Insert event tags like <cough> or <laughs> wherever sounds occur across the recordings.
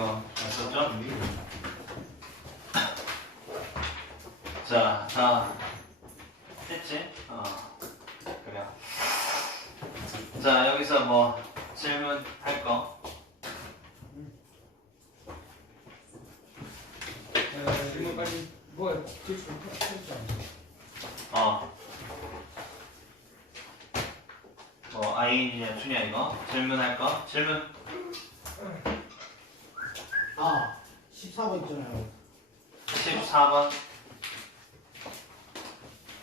이거 했었죠? 자, 다 했지? 어, 그래요. 자, 여기서 뭐 질문 할 거. 질문 빨리 뭐야 질문 어. 뭐 아이냐 추냐 이거 질문할 거 질문 아 14번 있잖아요. 14번?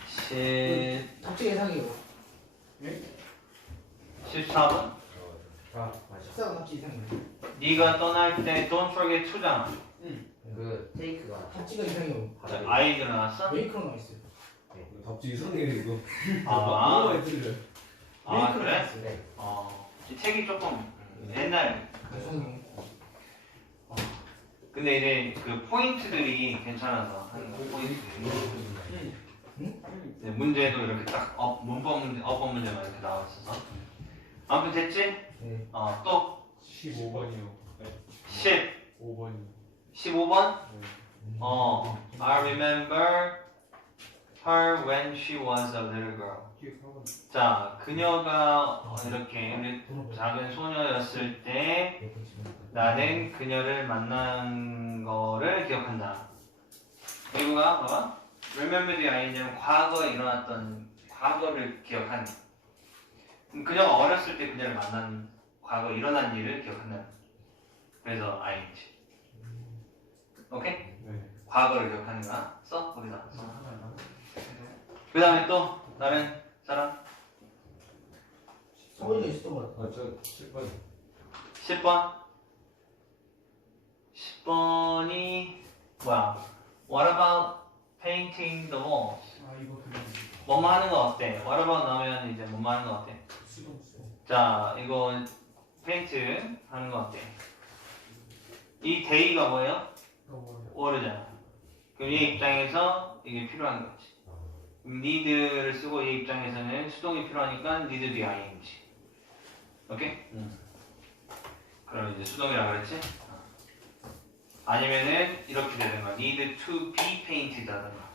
10 답지 예상이요 14번? 아 맞아. 14번 답지 예상이요 네가 떠날 때 don't forget to잖아. 그 테이크가 답지가 이상이요 자, 아이 일어났어? 메이크로 나와 있어요 답지 이상해 이거 아, 많이 틀려 아 메이크로 그래? 네. 어, 이 책이 조금 옛날 죄송해요 근데 이제 그 포인트들이 괜찮아서 하는 거 포인트들이 네, 문제도 이렇게 딱 업, 문법 문제, 어법 문제만 이렇게 나와 있어서. 아무튼 됐지? 네. 어, 또? 15번이요. 10, 5번이 15번? 어, I remember her when she was a little girl. 자, 그녀가 어, 이렇게 우리 작은 소녀였을 때 나는 그녀를 만난 거를 기억한다. 이거가 봐봐. Remember the id냐면 과거에 일어났던 과거를. 그럼 그녀가 어렸을 때 그녀를 만난 과거 에 일어난 일을 기억한다. 그래서 ing. 오케이? 네 과거를 기억하는 거야. 써 거기다. 써. 그 다음에 또 다른 사람 소리가 있었던 것 같아요 아저 10번 10번 10번이 뭐야? What about painting the walls? 아 이거 그거 뭐뭐 하는 거 어때? What about 나오면 이제 뭐뭐 하는 거 어때? 수동 수동 자, 이거 페인트 하는 거 어때? 이 day가 뭐예요? 월이잖아. 그럼 얘 입장에서 이게 필요한 거지. need를 쓰고 얘 입장에서는 수동이 필요하니까 need the ing. 오케이? 그럼 이제 수동이라 그랬지? 어. 아니면은 이렇게 되는 거야. need to be painted라든가.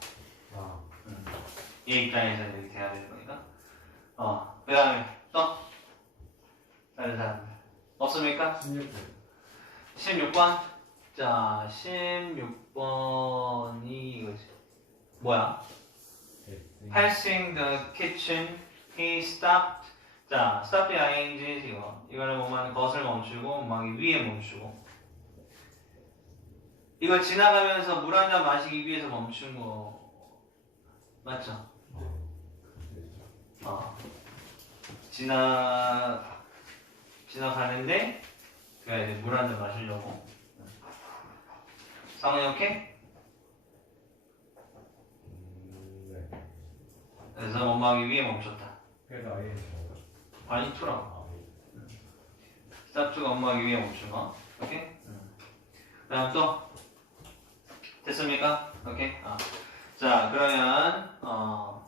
아얘 입장에서는 이렇게 돼야 되는 거니까. 어. 그 다음에 또 다른 사람 없습니까? 16번 16번. 자, 16번이 이거지. 뭐야? Passing the kitchen, he stopped. 자, stop the ing 이거. 이거는 뭐만 것을 멈추고 막 위에 멈추고. 이거 지나가면서 물 한 잔 마시기 위해서 멈춘 거 맞죠? 어. 지나 지나가는데 그가 이제 물 한 잔 마시려고. 상황이 오케이? 네. 그래서 엄마하기 위해 멈췄다. 그래서 아예 아니 투라고. 스타트가 엄마하기 위해 멈춘 거. 오케이? 그다음 또 됐습니까? 오케이. 아. 자 그러면 어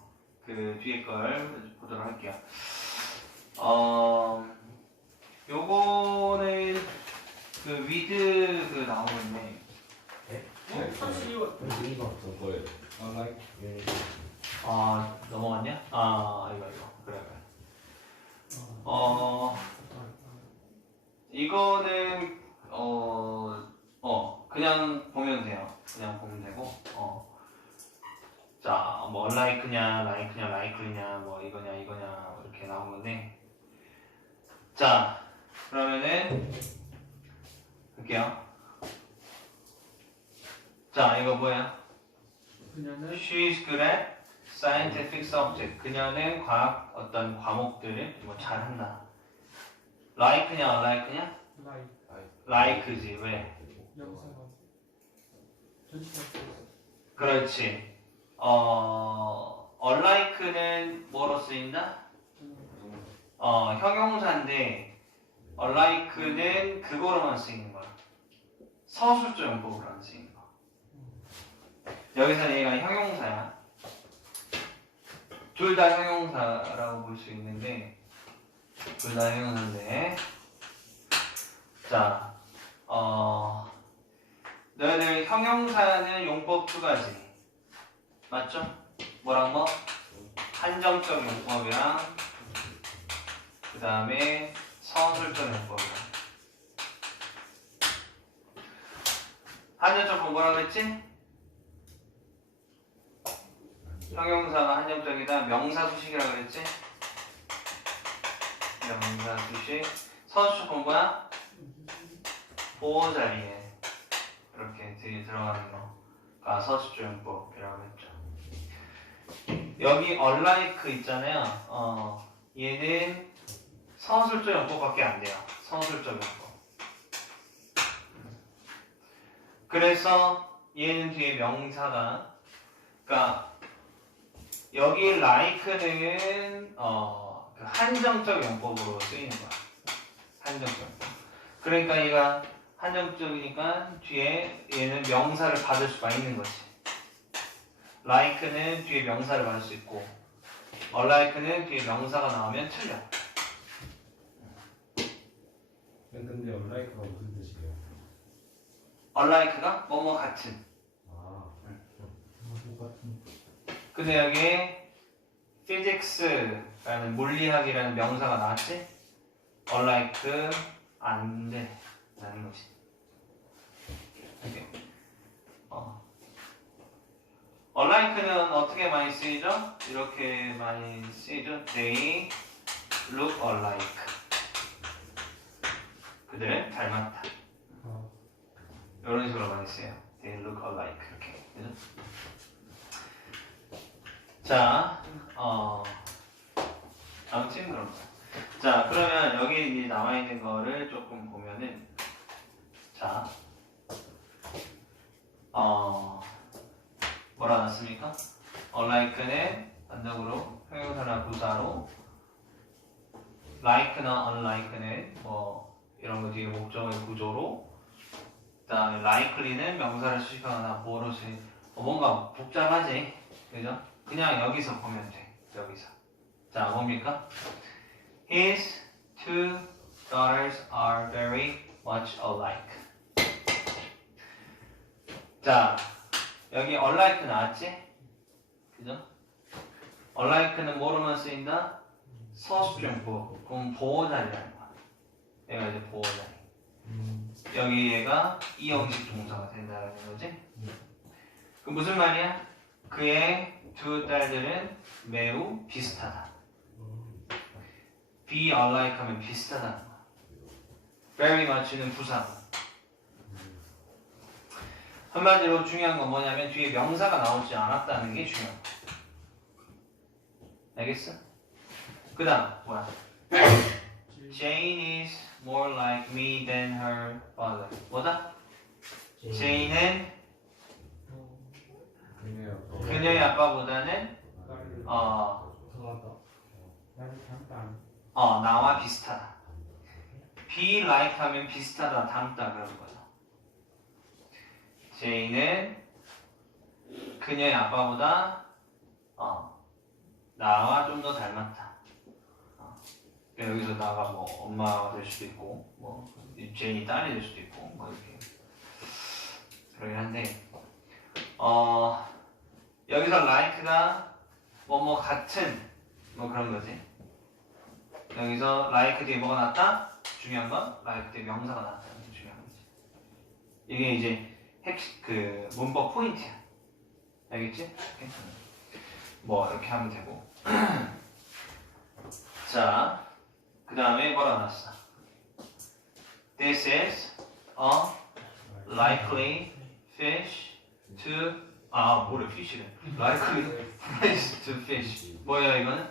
그 뒤에 걸 보도록 할게요. 어 요거는 그 위드 그 나오는데 사실 이거 뭐예요? 아 like 아 넘어갔냐? 아 이거 이거 그래 그래. 어 이거는 어, 어 그냥 보면 돼요. 그냥 보면 되고 어. 자, 뭐 like냐, like냐, like냐, 뭐 이거냐, 이거냐 이렇게 나온 건데. 자, 그러면은 할게요. 자, 이거 뭐야? 그녀는 She's good at scientific subject. 그녀는 과학 어떤 과목들을 뭐 잘한다. like냐, unlike냐? 라이 like지. 왜? 전치사 그렇지. 어, unlike는 뭐로 쓰인다? 어, 형용사인데 unlike는 그거로만 쓰이는 거야. 서술조 용법으로 안 쓰이는 거. 여기서 얘가 형용사야. 둘 다 형용사라고 볼 수 있는데 둘 다 형용사인데 자 어, 너희들 형용사는 용법 두 가지. 맞죠? 뭐랑 뭐? 한정적 용법이랑 그 다음에 서술적 용법이랑 한정적 본 뭐라 그랬지? 형용사가 한정적이다 명사 수식이라 그랬지? 명사 수식 서술적 본 뭐야? 보호 자리에 들어가는 거가 서술적 용법이라고 했죠. 여기 unlike 있잖아요. 어, 얘는 서술적 용법밖에 안 돼요. 서술적 용법. 그래서 얘는 뒤에 명사가 그러니까 여기 like는 어, 그 한정적 용법으로 쓰이는 거야. 한정적. 그러니까 얘가 한정적이니까 뒤에 얘는 명사를 받을 수가 있는 거지. like는 뒤에 명사를 받을 수 있고, unlike는 뒤에 명사가 나오면 틀려. 근데 얼라이크가 무슨 뜻이에요? unlike가 뭐뭐 같은. 아, 똑같은 근데 여기에 physics라는 물리학이라는 명사가 나왔지? unlike 안 돼. 라는 거지. 이게. 어. unlike는 어떻게 많이 쓰이죠? 이렇게 많이 쓰이죠? They look alike. 그들은 닮았다. 어. 이런 식으로 많이 써요. They look alike. 이렇게. 그죠? 자, 어, 아무튼 그런 거. 자, 그러면 여기 이제 나와 있는 거를 조금 보면은, 자, 어, 뭐라 놨습니까? unlike는 단적으로 형용사나 부사로, like나 unlike는 뭐 이런 거 뒤에 목적의 구조로, 그다음에 likely는 명사를 수식하거나 뭐로 수 어, 뭔가 복잡하지, 그죠? 그냥 여기서 보면 돼. 여기서. 자, 뭡니까? His two daughters are very much alike. 자, 여기 alike 나왔지? 그죠? alike는 뭐로만 쓰인다? 서술형보. 그럼 보호자리라는 거야. 얘가 이제 보호자리. 음. 여기 얘가 이형식 동사가 된다는 거지? 그 무슨 말이야? 그의 두 딸들은 매우 비슷하다. be alike 하면 비슷하다는 거야. very much는 부사. 한마디로 중요한 건 뭐냐면 뒤에 명사가 나오지 않았다는 게 중요한 거야. 알겠어? 그 다음 뭐야? Jane is more like me than her father. 뭐다? 제인은. 그녀의 아빠보다는 어, 어 나와 비슷하다. be like 하면 비슷하다, 닮다 그런 거죠. 제인은 그녀의 아빠보다 어 나와 좀 더 닮았다. 어, 여기서 나가 뭐 엄마가 될 수도 있고 뭐 제인이 딸이 될 수도 있고 뭐 이렇게 그러긴 한데 어 여기서 like가 뭐뭐 같은 뭐 그런 거지. 여기서 like 뒤에 뭐가 나왔다? 중요한 건 like 뒤에 명사가 거지. 이게 이제 핵, 그 문법 포인트야. 알겠지? 뭐 이렇게 하면 되고. <clears throat> 자, 그 다음에 뭐라 나왔어? This is a likely fish to 아 뭐래 fish래? likely place to fish. 뭐야 이거는?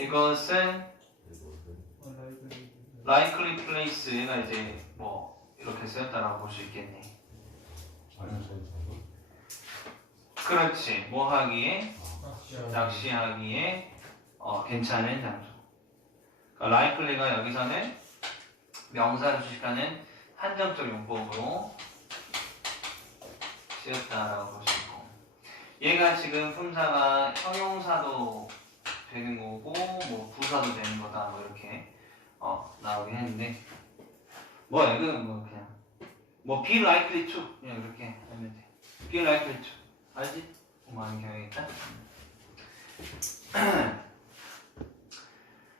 이것은 likely place가 이제 뭐 이렇게 쓰였다라고 볼 수 있겠네. 그렇지. 뭐 하기에 낚시하기에 어, 괜찮은 장소. 그러니까 likely가 여기서는 명사를 수식하는 한정적 용법으로 쓰였다라고 볼 수 있고 얘가 지금 품사가 형용사도 되는 거고 뭐 부사도 되는 거다 뭐 이렇게 어, 나오긴 했는데 뭐야 이거는 뭐 뭐 be likely to 그냥 이렇게 하면 돼. be likely to 알지? 뭐 하는 경향이 있다.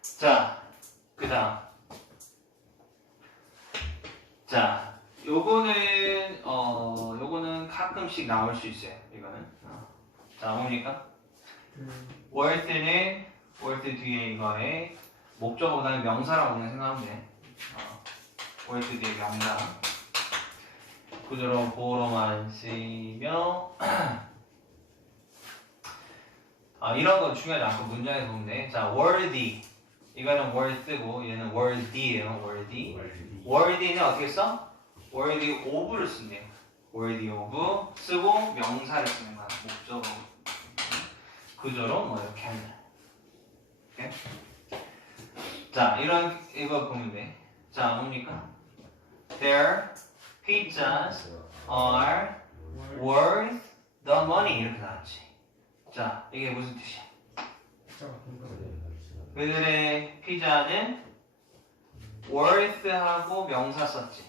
자, 그다음. 자, 요거는 어, 요거는 가끔씩 나올 수 있어요. 이거는. 어. 자, 뭡니까? worth는 worth 뒤에 이거에 목적어보다는 명사라고 그냥 생각하면 돼. 어, worth 뒤에 명사. 구조로 보로만 쓰이며 <clears throat> 아, 이런 건 중요하지 않고 문장에서 보면 돼. 자, worthy. 이거는 worth고 얘는 worthy예요. worthy. worthy는 어떻게 써? worthy of를 쓴대요. worthy of 쓰고 명사를 쓰는 거야. 목적어. 구조로 뭐 이렇게 한다. 오케이? 자, 이런 이거 보면 돼. 자, 뭡니까? Their pizzas are worth the money 이렇게 나왔지. 자, 이게 무슨 뜻이야? 그들의 피자는 worth하고 명사 썼지.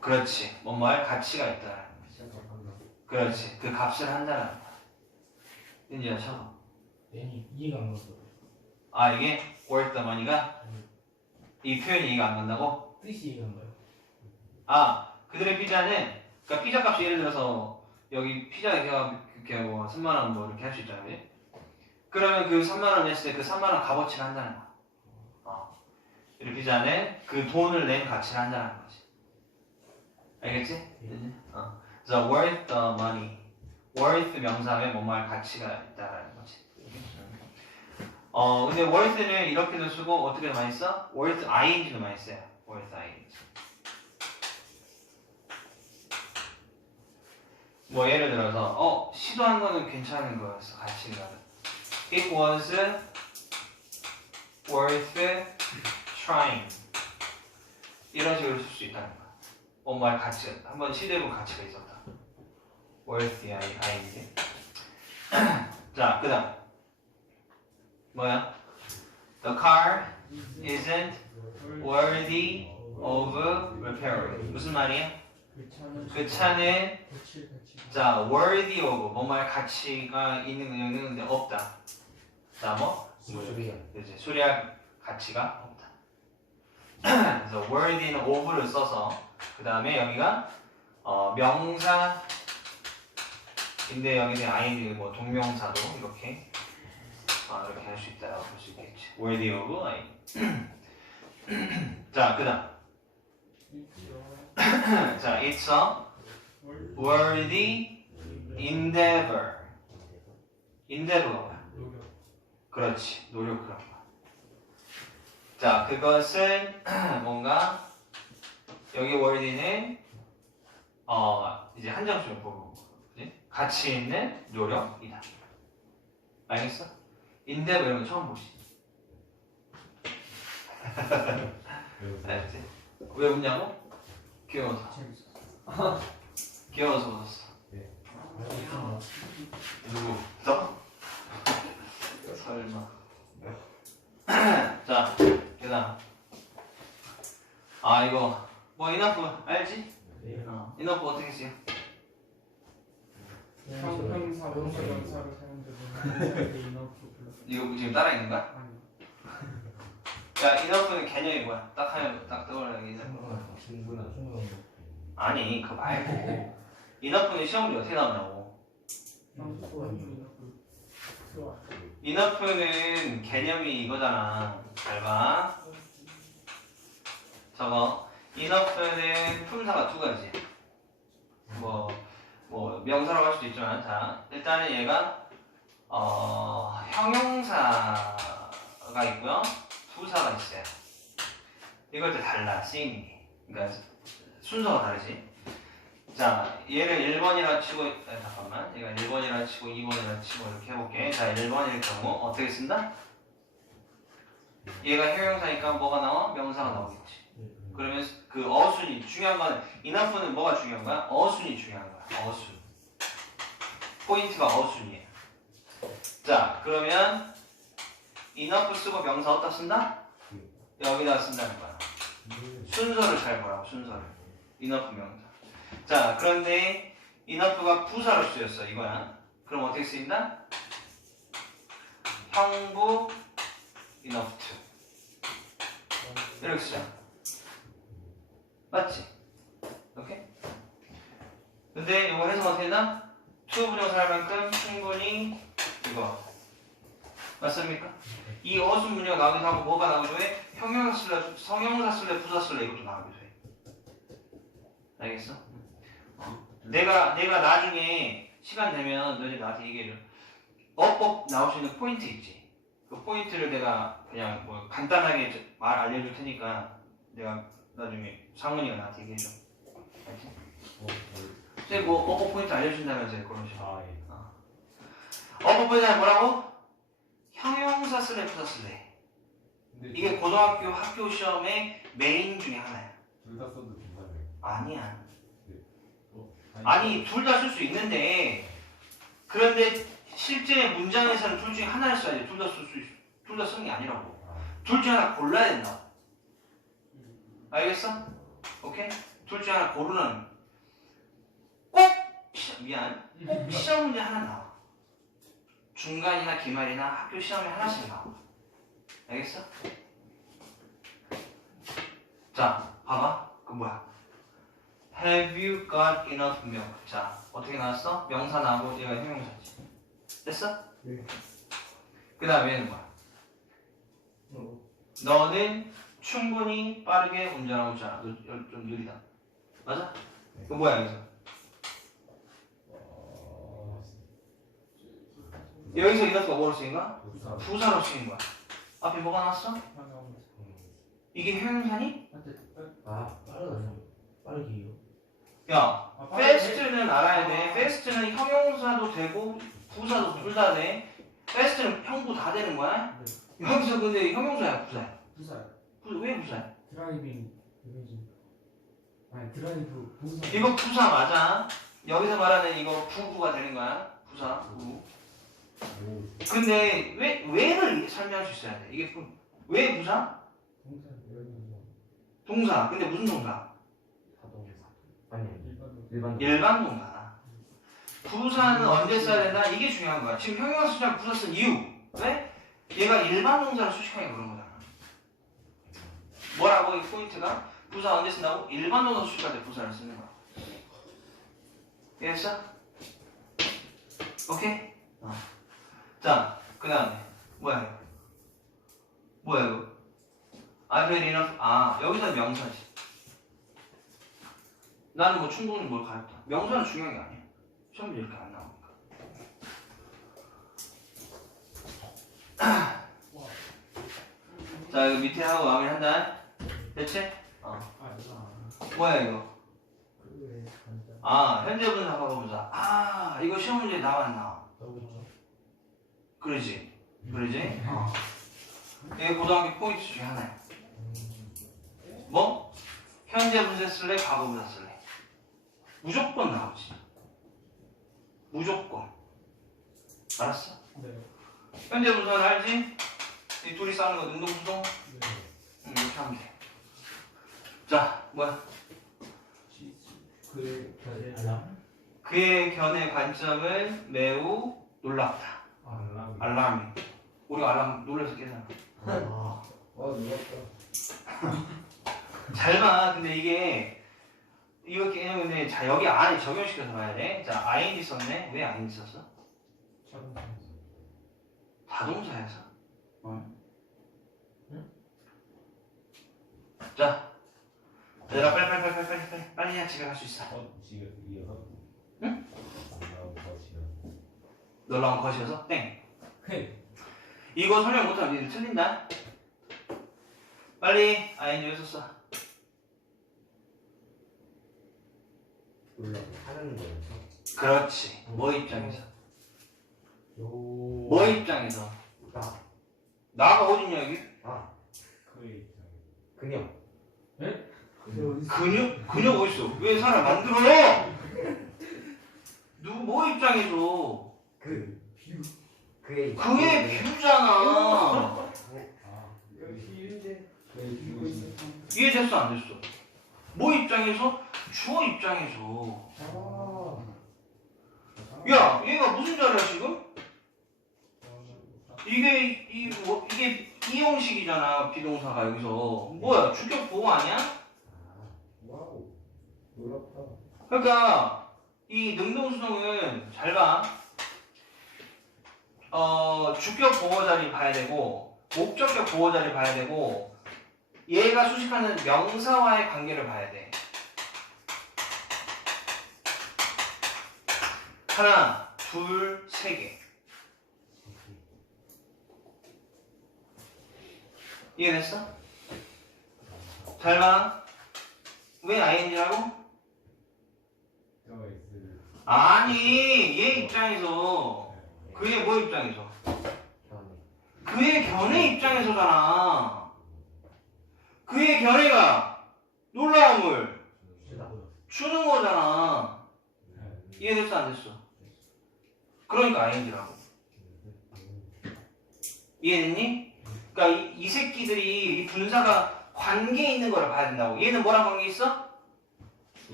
그렇지. 뭐뭐할 가치가 있다. 그렇지. 그 값을 한다는 거야. 이제 쳐봐. 괜히 이해가 안 가서 아 이게 worth the money가 이 표현이 이해가 안 간다고? 뜻이 안 가요. 아 그들의 피자는 그러니까 피자 값이 예를 들어서 여기 피자 이렇게 이렇게 뭐 3만 원 뭐 이렇게 할 수 있잖아요. 그지? 그러면 그 3만 원 냈을 때 그 3만 원 값어치를 한다는 거야. 어. 이 피자는 그 돈을 낸 가치를 한다는 거지. 알겠지? 그지? 어. 그래서 worth the money. worth 명사에 뭐뭐할 가치가 있다라는 거지. 어 근데 worth는 이렇게도 쓰고 어떻게 많이 써? worth ing도 많이 써요. Ing. 뭐 예를 들어서 어 시도한 거는 괜찮은 거였어. 가치가 it was worth trying. 이런 식으로 쓸 수 있다는 거야. 뭐말 가치 한번 시도해본 가치가 있었다. Worth i i <clears throat> 자 그다음. 뭐야? The car isn't worthy of repairing 무슨 말이야 그 차는. 자, worthy of 뭐말 가치가 있는 거 있는데 없다. 자, 뭐? 이제 수리할 가치가 없다. <clears throat> 그래서 worthy는 of를 써서 그 다음에 여기가 어, 명사인데 여기는 ing 뭐 동명사도 이렇게 어, 이렇게 할수 있다라고 볼 수 있겠지. worthy of ing. 자, 그다음 <clears throat> 자, it's a worthy endeavor. endeavor가 뭐야? 그렇지, 노력하는 거. 자, 그것은 <clears throat> 뭔가 여기 worthy는 어 이제 한정수를 보고 그지? 가치 있는 노력이다. 알겠어? Endeavor 이런 거 처음 보시. 알겠지? 왜 웃냐고? 귀여워서. 재밌어. <laughs> 귀여워서 웃었어. 누구? 너? 설마. 자, 그다음. 아 이거 뭐 이너프 알지? 네. 어, 이너프 어떻게 쓰요? 형사 명사 명사로 사용되는 이너프 플러스. 이거 지금 따라 있는 거야? 아니. 야 이너프는 개념이 뭐야? 딱 하면 딱 떠오르는 게 이너프. 충분한 충분한 거. 아니 그거 말고 이너프는 시험 문제 어떻게 나오냐고. 이너프. 좋아. 이너프는 개념이 이거잖아. 잘 봐. 저거 이너프는 품사가 두 가지. 뭐, 뭐 명사라고 할 수도 있지만 자 일단은 얘가 어, 형용사가 있고요. 부사가 있어요. 이걸 또 달라 쓰임이. 그러니까 순서가 다르지. 자, 얘를 1번이라 치고, 아, 잠깐만. 얘가 1번이라 치고, 2번이라 치고, 이렇게 해볼게. 자, 1번일 경우, 어떻게 쓴다? 얘가 형용사니까 뭐가 나와? 명사가 나오겠지. 그러면 그 어순이, 중요한 거는, 이나프는 뭐가 중요한 거야? 어순이 중요한 거야. 어순. 포인트가 어순이에요. 자, 그러면, 이너프 쓰고 명사 어디다 쓴다? 여기다 쓴다는 거야. 순서를 잘 보라고 순서를. 인어프 명사. 자 그런데 인어프가 부사로 쓰였어 이거야. 그럼 어떻게 쓰인다? 형부 인어프트 이렇게 쓰자. 맞지? 오케이? 근데 이거 해석 어떻게 되나? 투 부정사 할 만큼 충분히 이거 맞습니까? 이 어순 문제가 나오기도 하고 뭐가 나오기도 해? 형용사 쓸래, 성형사 쓸래, 부사 쓸래 이것도 나오기도 해. 알겠어? 어. 내가 내가 나중에 시간 되면 너희 나한테 얘기해줘. 어법 나올 수 있는 포인트 있지. 그 포인트를 내가 그냥 뭐 간단하게 저- 말 알려줄 테니까 내가 나중에 상훈이가 나한테 얘기해줘. 알지? 어, 선생님 뭐 어법 포인트 알려준다면서요 그런 식으로. 아, 예. 어법 포인트는 뭐라고? 형용사 쓸래, 부사 쓸래. 이게 고등학교 학교 시험의 메인 중에 하나야. 둘다 써도 괜찮아요. 아니야. 어? 아니 둘 다 쓸 수 있는데 그런데 실제 문장에서는 둘 중에 하나를 써야 돼. 둘다 쓸 수 있어. 둘다 쓰는 게 아니라고. 아, 둘 중에 하나 골라야 된다. 알겠어? 오케이? 둘 중에 하나 고르는 꼭 시, 미안. 꼭 <laughs> 시험 문제 하나 나와. 중간이나 기말이나 학교 시험에 하나씩 나와. 알겠어? 자, 봐봐. 그 뭐야? Have you got enough milk? 자, 어떻게 나왔어? 명사 나오고 얘가 형용사지. 됐어? 네. 그 다음에는 뭐야? 어, 너는 충분히 빠르게 운전하고 있잖아. 너, 너, 좀 느리다. 맞아? 그 뭐야 여기서? 어, 여기서 이너스가 뭐로 쓰인 거야? 부사. 부사로 쓰인 거야. 앞에 뭐가 나왔어? 음. 이게 형용사니? 아 빠르다 빠르게요 야, 아, fast는 알아야 돼. fast는 형용사도 되고 부사도 둘 다 돼. fast는 형부 다 되는 거야. 여기서 근데 형용사야, 부사야. 부사 부, 왜 부사야? 드라이빙 이거지 아니 드라이브 부사 이거 부사 맞아. 여기서 말하는 이거 부부가 되는 거야. 부사, 부. 오, 근데 왜 왜를 설명할 수 있어야 돼. 이게 부- 왜 부사? 동사. 근데 무슨 동사? 아니 일반 일반 동사. 부사는 언제 써야 된다? 이게 중요한 거야. 지금 형용사 수장 부사 쓴 이유. 왜? 얘가 일반 동사를 수식하게 그런 거잖아. 뭐라고 이 포인트가? 부사 언제 쓴다고? 일반 동사 수식할 때 부사를 쓰는 거야. 이해했어? 오케이? 어. 자, 그 다음에 뭐야? 뭐야 이거? I've had enough. 아, 여기서 명사지. 나는 뭐 충분히 뭘 가졌다. 명사는 중요한 게 아니야. 시험이 이렇게 안 나오니까. 자, 이거 밑에 하고 마무리 한다. 됐지? 어. 뭐야 이거? 아, 현재 분사, 분사. 아, 이거 시험 문제? 나오죠 그러지? 그러지? 어. 이게 고등학교 포인트 중에 하나야. 뭐? 현재 분사 쓸래? 과거 분사 쓸래? 무조건 나오지. 무조건. 알았어? 네 현재 분사를 알지? 이 둘이 싸우는 거 능동수동? 네. 응, 이렇게 하면 돼. 자, 뭐야? 그 그래 알람 그의 견해 관점은 매우 놀랍다. 알람. 알람이. 우리 알람 놀라서 깨잖아. 아어 누웠다 <laughs> 잘 봐. 근데 이게 이거 깨는데 자 여기 안에 적용시켜서 봐야 돼. 자, ing 썼네. 왜 ing 썼어? 자동차 다동사에서. 어. 응? 자, 얘들아 빨리 빨리 빨리 빨리 빨리 빨리 빨리 해야 집에 갈 수 있어. 어, 지금 이어서? 응? 놀라운 것이어서 땡. 헤 이 이거 설명 못하면 니들 틀린다. 빨리 여기서 써. 놀라 하는 거였어 그렇지. 뭐 입장에서? 요 뭐 입장에서? 나 나가 어딨냐 여기? 그의 입장. 그냥 근육? 근육 어딨어? 왜 사람 만들어요? <laughs> 누구 뭐 입장에서? 그 그의 그의 뷰잖아. 현재 이해됐어 안 됐어? 뭐 입장에서? 주어 입장에서 야 얘가 무슨 자리야 지금? 이게 이 뭐, 이게 이 형식이잖아 비동사가 여기서 뭐야 주격 보호 아니야? 와우. 놀랍다. 그러니까 이 능동수동은 잘 봐. 어, 주격 보호 자리 봐야 되고 목적격 보호 자리 봐야 되고 얘가 수식하는 명사와의 관계를 봐야 돼. 하나, 둘, 세 개. 이해됐어? 잘 봐. 왜 ing라고? 아니 얘 입장에서 그의 뭐 입장에서? 견해. 그의 견해 입장에서잖아. 그의 견해가 놀라움을. 주는 거잖아. 이해됐어 안 됐어? 그러니까 ing라고. 이해됐니? 그러니까 이, 이 새끼들이 이 분사가 관계 있는 거를 봐야 된다고. 얘는 뭐랑 관계 있어?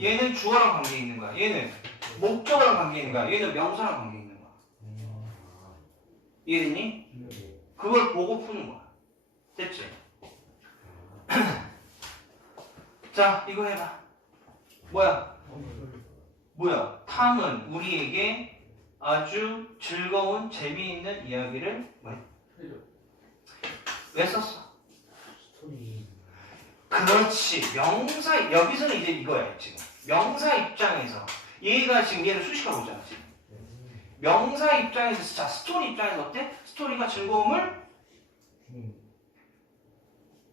얘는 주어랑 관계 있는 거야. 얘는 목적어랑 관계 있는 거야. 얘는 명사랑 관계 있는 거야 이해됐니? 그걸 보고 푸는 거야. 됐지? <clears throat> 자, 이거 해봐. 뭐야? 뭐야? 탐은 우리에게 아주 즐거운, 재미있는 이야기를 왜? 왜 썼어? 그렇지. 명사, 여기서는 이제 이거야, 지금. 명사 입장에서. 얘가 지금 얘를 수식하고 있잖아, 지금. 명사 입장에서, 자, 스토리 입장에서 어때? 스토리가 즐거움을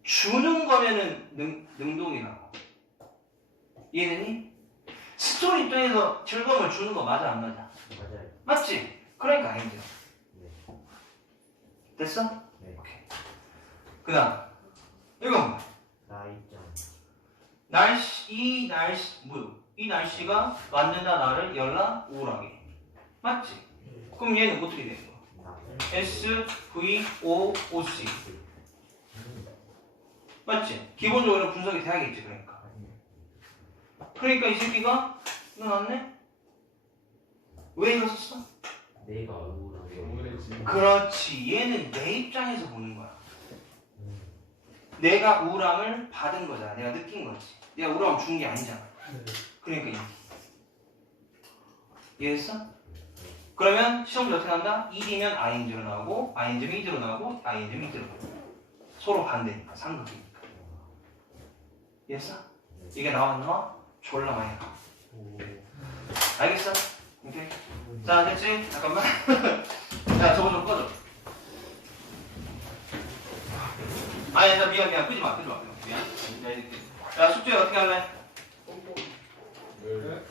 주는 거면은 능, 능동이라고. 이해됐니? 스토리 입장에서 즐거움을 주는 거 맞아, 안 맞아? 맞아요. 맞지? 그러니까 아닌데. 네. 됐어? 네. 오케이. 그 다음. 이건 뭐야? 나 입장. 날씨, 이 날씨, 뭐이 날씨가 만든다 나를 열나 우울하게. 맞지? 그럼 얘는 어떻게 되는 거야? 나. S, V, O, O, C. 맞지? 기본적으로 분석이 돼야겠지, 그러니까. 그러니까 이 새끼가 나왔네? 왜 이거 썼어? 내가 우울하게. 우울해지. 그렇지. 얘는 내 입장에서 보는 거야. 내가 우울함을 받은 거잖아. 내가 느낀 거지. 내가 우울함 준 게 아니잖아. 그러니까 이게. 이해했어? 그러면 시험도 어떻게 한다? 1이면 ing로 나오고 ing면 2로 나오고 ing면 2로 나오고 서로 반대니까 상극이니까 이해했어? 이게 나와 안 나와? 졸라 많이 나와 오. 알겠어? 오케이 자 됐지? 잠깐만 <laughs> 자 저거 좀 꺼줘 아니 나 미안 미안 끄지 마 끄지 마 미안 야, 숙제 어떻게 할래?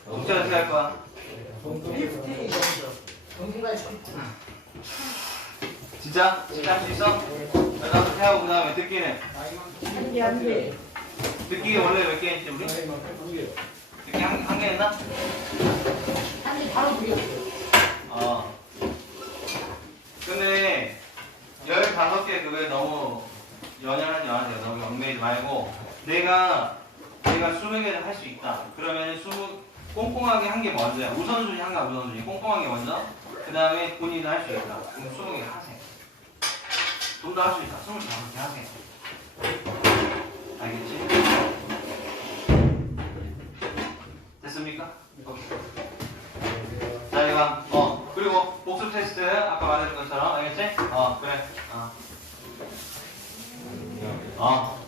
숙제 어떻게 할 거야? 진짜? 진짜 할 수 있어? 자, 나도 해하고 그 다음에 듣기는 한개 한 개 듣기 원래 몇 개 했지 우리? 듣기 한, 한 개 했나? 한 개 바로 두겠어요 어. 근데 15개 그거에 너무 연연하지 마세요. 너무 얽매이지 말고 내가 내가 20개를 할 수 있다. 그러면 20 꼼꼼하게 한 게 먼저야. 우선순위 한가 우선순위 꼼꼼하게 먼저. 그 다음에 본인도 할수 있다. 그럼 20개 하세요. 좀 더 할 수 있다. 25개 하세요. 알겠지? 됐습니까? 오케이. 자 이거 어 그리고 복습 테스트 아까 말했던 것처럼 알겠지? 어 그래 어. 어